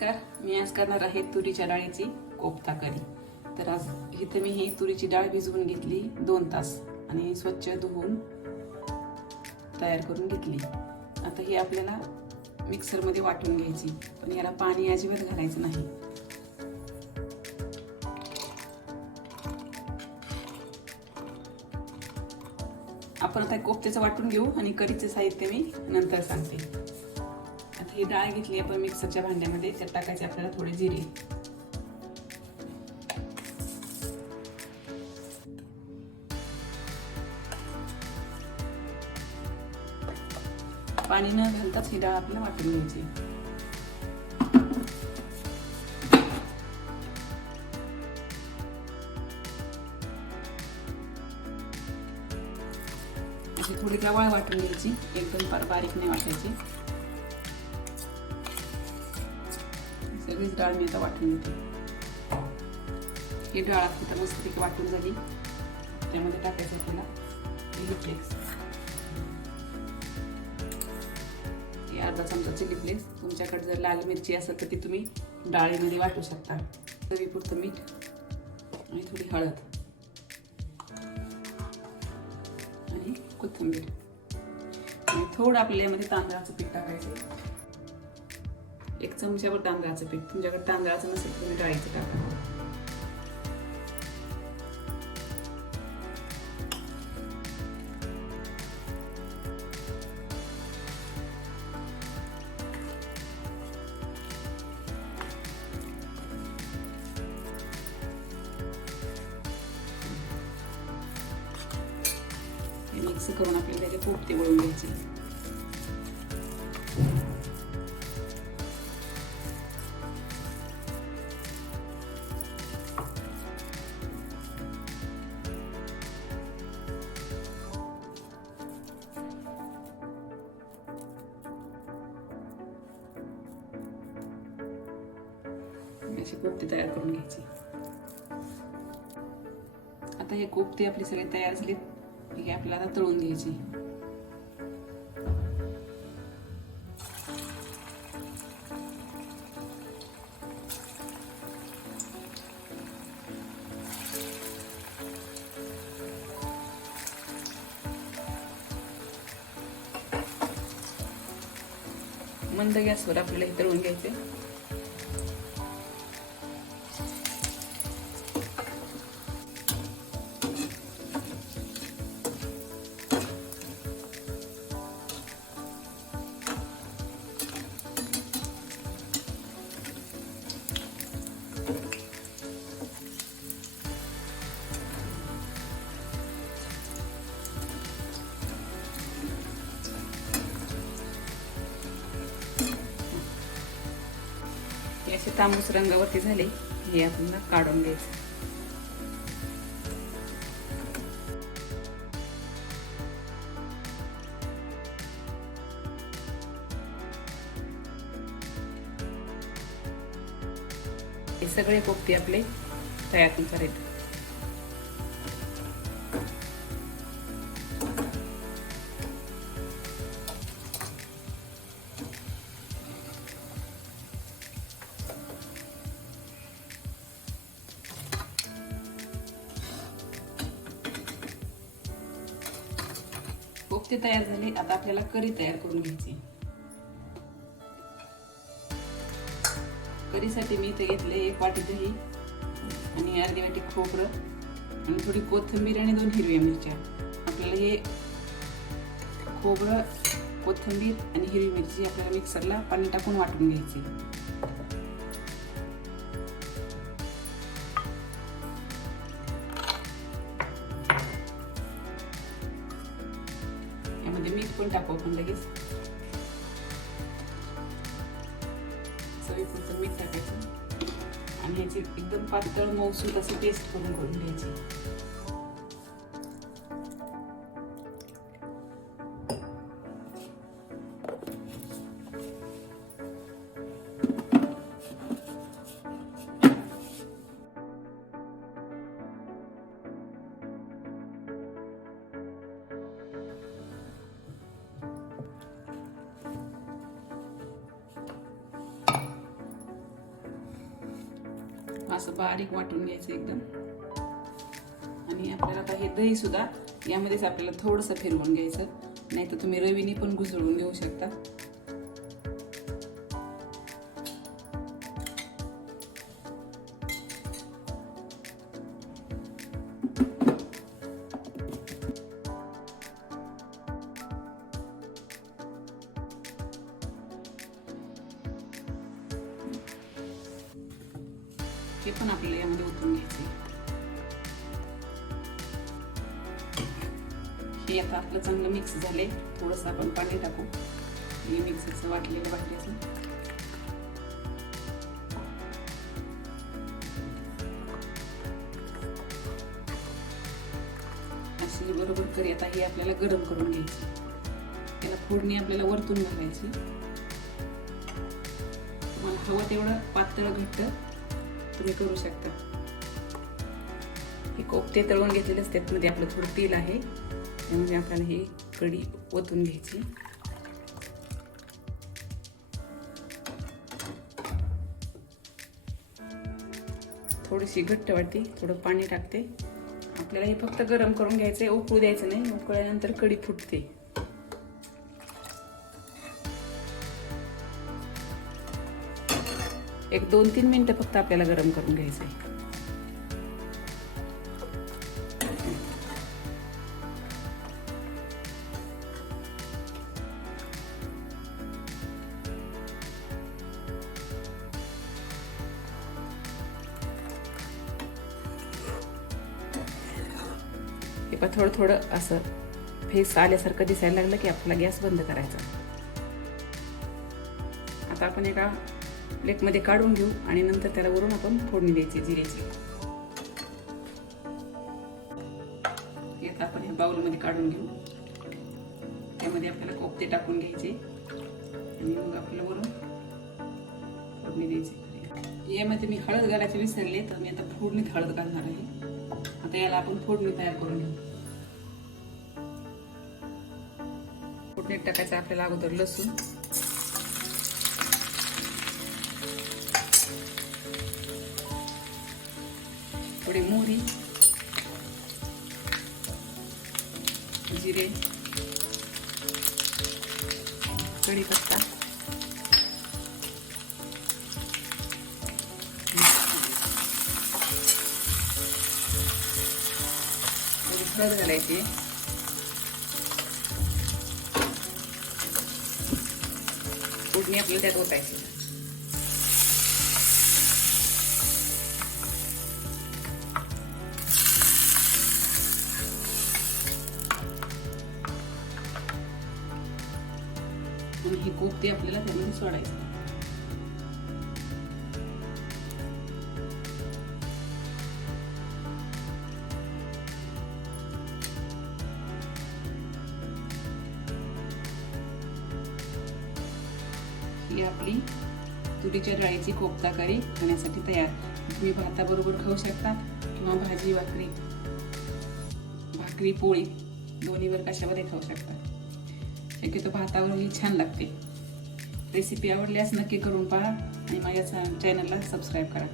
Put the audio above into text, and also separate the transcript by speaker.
Speaker 1: नमस्कार. मी आज करणार आहे तुरीच्या डाळीची कोफ्ता करी तर आज इथे मी ही तुरीची डाळ भिजवून घेतली दोन तास आणि स्वच्छ धुवून तयार करून घेतली. आता ही आपल्याला मिक्सरमध्ये वाटून घ्यायची पण याला पाणी अजिबात घालायचं नाही. आपण आता कोफ्त्याचं वाटून घेऊ आणि करीचे साहित्य मी नंतर सांगते. ही डाळ घेतली आपण मिक्सरच्या भांड्यामध्ये. त्यात टाकायचे आपल्याला थोडे जिरे. पाणी न घालताच ही डाळ आपल्याला वाटून घ्यायची. अशी थोडी गवाळ वाटून घ्यायची. एकदम बारीक नाही वाटायची. सगळीच डाळ मी आता वाटून घेते. ही डाळ आता मस्तपैकी वाटून झाली. त्यामध्ये टाकायचं आपल्याला चिली फ्लेक्स हे अर्धा चमचा चिली फ्लेक्स तुमच्याकडे जर लाल मिरची असेल तर ती तुम्ही डाळीमध्ये वाटू शकता. चवीपुरतं मीठ आणि थोडी हळद. आणि कोथिंबीर. आणि थोडं आपल्याला यामध्ये तांदळाचं पीठ टाकायचं एक चमच्यावर तांदळाचं पीठ. तुमच्याकडे तांदळाचं नसेल तुम्ही डाळीचं टाका. हे मिक्स करून आपल्याला त्याचे पोपते वळून घ्यायचे. अशी कोफ्ते तयार करून घ्यायची. आता हे कोफ्ते आपले सगळे तयार झाले. हे आपल्याला आता तळून घ्यायची. मंद गॅसवर आपल्याला हे तळून घ्यायचे तांबूस रंगावरती झाले हे आपण काढून घ्यायचं. हे सगळे कोफ्ते आपले तयार करायचे कोफ्ते तयार झाले आता आपल्याला करी तयार करून घ्यायची. करीसाठी मी इथे घेतले एक वाटी दही आणि अर्धी वाटी खोबरं आणि थोडी कोथिंबीर आणि दोन हिरव्या मिरच्या. आपल्याला हे खोबरं कोथिंबीर आणि हिरवी मिरची आपल्याला मिक्सरला पाणी टाकून वाटून घ्यायची. पण टाकू आपण लगेच. चवीपुरतं मीठ टाकायचं. आणि ह्याची एकदम पातळ मौसूद असं पेस्ट करून करून घ्यायची. असं बारीक वाटून घ्यायचं एकदम. आणि आपल्याला आता हे दही सुद्धा यामध्येच आपल्याला थोडंसं फिरवून घ्यायचं. नाही तर तुम्ही रवीने पण घुसळून घेऊ शकता. ते पण आपल्याला यामध्ये ओतून घ्यायचे हे आता आपलं चांगलं मिक्स झाले थोडंसं आपण पाणी टाकू. हे मिक्सरचं वाटलेलं वाटायचं अशी बरोबर करी. आता हे आपल्याला गरम करून घ्यायची त्याला फोडणी आपल्याला वरतून घालायची. तुम्हाला हवं तेवढं पातळ घट्ट तुम्ही करू शकता. हे कोपते तळून घेतलेले असतात आपलं थोडं तेल आहे. त्यामध्ये आपल्याला ही कढी ओतून घ्यायची. थोडीशी घट्ट वाटते थोडं पाणी टाकते. आपल्याला हे फक्त गरम करून घ्यायचं आहे उकळू द्यायचं नाही. उकळल्यानंतर कढी फुटते. एक दोन तीन मिनिटं फक्त आपल्याला गरम करून घ्यायचं आहे पण थोडं थोडं असं फेस आल्यासारखं दिसायला लागलं की आपला गॅस बंद करायचा. आता आपण एका प्लेटमध्ये काढून घेऊ आणि नंतर त्याला वरून आपण फोडणी द्यायची जिऱ्याची. आता आपण ह्या बाउलमध्ये काढून घेऊ. त्यामध्ये आपल्याला कोफते टाकून घ्यायचे. आणि मग आपल्याला वरून फोडणी द्यायची. यामध्ये मी हळद घालायचे विसरले तर मी आता फोडणीत हळद घालणार आहे. आता याला आपण फोडणी तयार करून घेऊ. फोडणीत टाकायचं आपल्याला अगोदर लसूण. थोडी मोहरी जिरे कढीपत्ता थोडी हळद घालायची फोडणी आपल्याला त्यात ओतायची आणि हे आपल्याला त्यामध्ये सोडायचं. ही आपली तुरीच्या डाळीची कोफ्ता करी खाण्यासाठी तयार. तुम्ही भाताबरोबर खाऊ शकता किंवा भाजी भाकरी भाकरी पोळी दोन्हीवर कशामध्ये खाऊ शकता. शक्यतो भातावरही छान लागते. रेसिपी आवडल्यास नक्की करून पहा आणि माझ्या चॅनलला सबस्क्राईब करा.